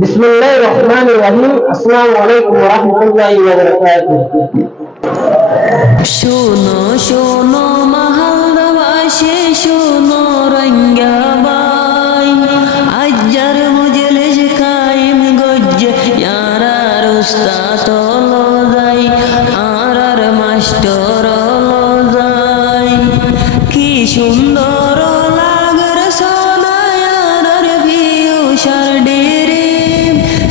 বিসমিল্লাহির রহমানির রহিম। আসসালামু আলাইকুম ওয়া রাহমাতুল্লাহি ওয়া বারাকাতুহু। শোনো শোনো মহল্লাবাসী, শোনো রঙ্গাবাই, আজ্জার মজলিস কায়েম গজ্জে ইয়ারার উস্তাদ হলো যাই, আর মাস্টার হলো যাই। কি সুন্দর লাগর সোনায় আর ভিউ শাড়িরে,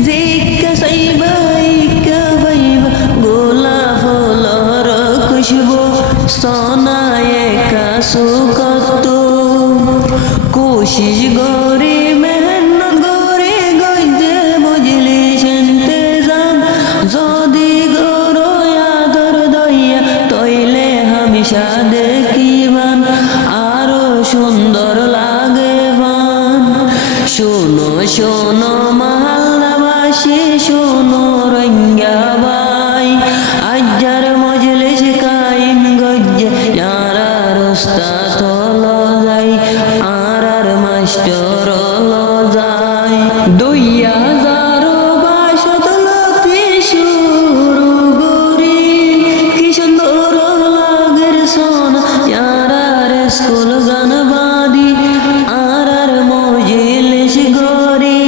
জিক্কা সাইবা ইক্কা বাইবা গোলাপ ফুলর খুশবু সোনায় কাসুকত। কোশিশ গরে মেহনত গরে গজ্জে মজলিস ইন্তেজাম, যদি গরো আদর দইয়া তইলে হামেশা দেখিবান, আরো সুন্দর লাগে বান। শোনো শোনো মহল্লাবাসী, শোনো রঙ্গাবাই, আজ্জার মজলিস কায়েম গজ্জে ইয়ারার উস্তাদ হলো যাই, আর মাস্টার হলো যাই। 2022 শুরু করি, কি সুন্দর লাগের সোনা ইয়ারার স্কুল গান বাদি, আর মজলিস গরি।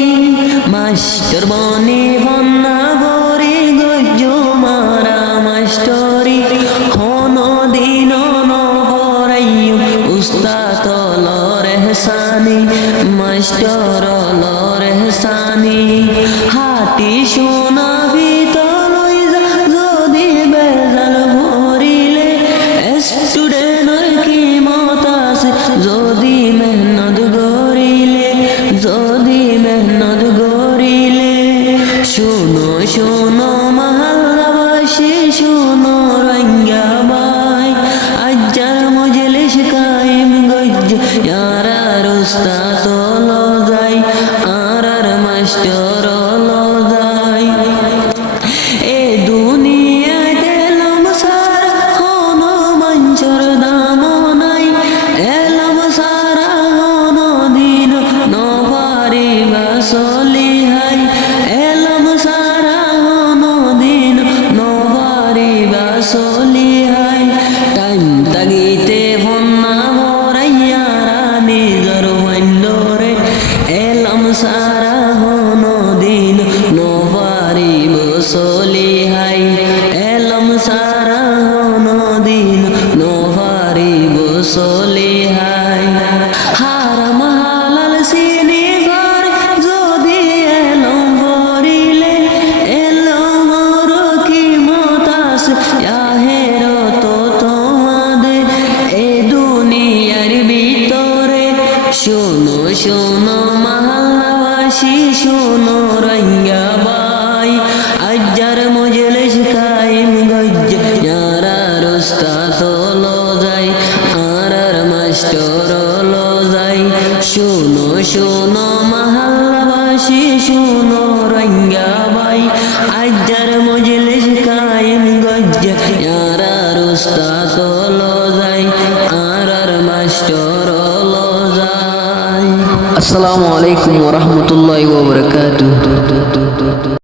মাস্টার বনি বন্যা ভরি গজ্জ মারা মাস্টরি, হনো দিন নবরাইয়ু উস্তাদ হলো রেহসানি, মাস্টার হলো রেহসানি। হাতি সোনা ভিতর যদি বেজাল ভরিলে, স্টুডেন্টের কি মত আছে যদি মেহনত গরিলে, যদি মেহনত গরিলে। শোনো শোনো মহল্লাবাসী, শোনো রঙ্গাবাই, আজ্জার মজলিস কায়েম গজ্জে ইয়ারার উস্তাদ হলো যাই, আর মাস্টার হলো যাই। এ দুনিয়ায় এলাম সারা হনো মঞ্চর দাম নাই, এলাম সারা হনো দিন নভারিবা সলিহাই, এলাম সারা হনো দিন নভারিবা সলিহাই। টাইম তাগিতে ভন্না ভরাইয়া নিজর হইন্দরে, এলাম সারা হনো দিন নভারিব সলিহাই, এলাম সারা হনো দিন নভারিব সলিহাই। হারাম হালাল সিনি ঘর যদি এলম ভরিলে, এলম কি মত আছে ইয়াহের তো তোমাদের এ দুনিয়ার ভিতরে। শোনো শোনো মহল্লাবাসী, শোনো রঙ্গাবাই, আজ্জার মজলিস কায়েম গজ্জে ইয়ারার উস্তাদ হলো যাই, আর মাস্টার হলো যাই। শোনো শোনো মহল্লাবাসী, শোনো রঙ্গাবাই, আজ্জার মজলিস কায়েম গজ্জে ইয়ারার উস্তাদ হলো যাই, আর মাস্টার হলো যাই। আসসালামু আলাইকুম ওয়া রাহমাতুল্লাহি ওয়া বারাকাতুহু।